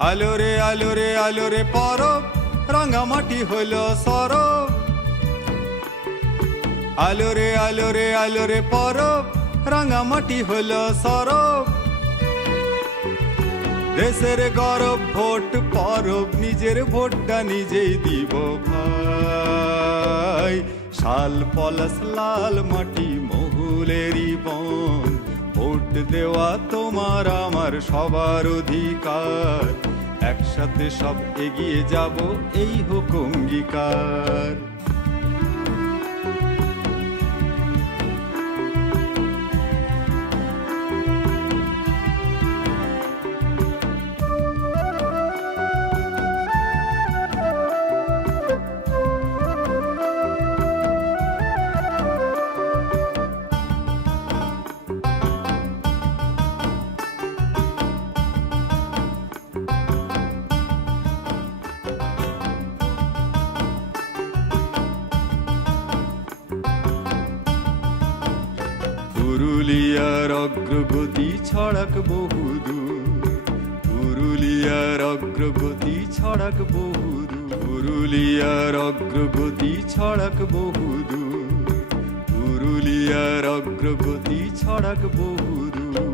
আলোরে আলোরে আলোরে পরব, রাঙামাটি হইল সরব। আলোরে আলোরে আলোরে পরব, রাঙামাটি হইল সরব। দেশের গরব ভোট পরব, নিজের ভোটটা নিজেই দিব ভাই। শাল পলাশ লাল মাটি মহুলেরই বন, ভোট দেওয়া তোমার আমার সবার অধিকার। একসাথে সব এগিয়ে যাব, এই হোক অঙ্গীকার। পুরুলিয়ার অগ্রগতি ছড়াক বহুদূর, পুরুলিয়ার অগ্রগতি ছড়াক বহুদূর, পুরুলিয়ার অগ্রগতি ছড়াক বহুদূর, পুরুলিয়ার অগ্রগতি ছড়াক বহুদূর।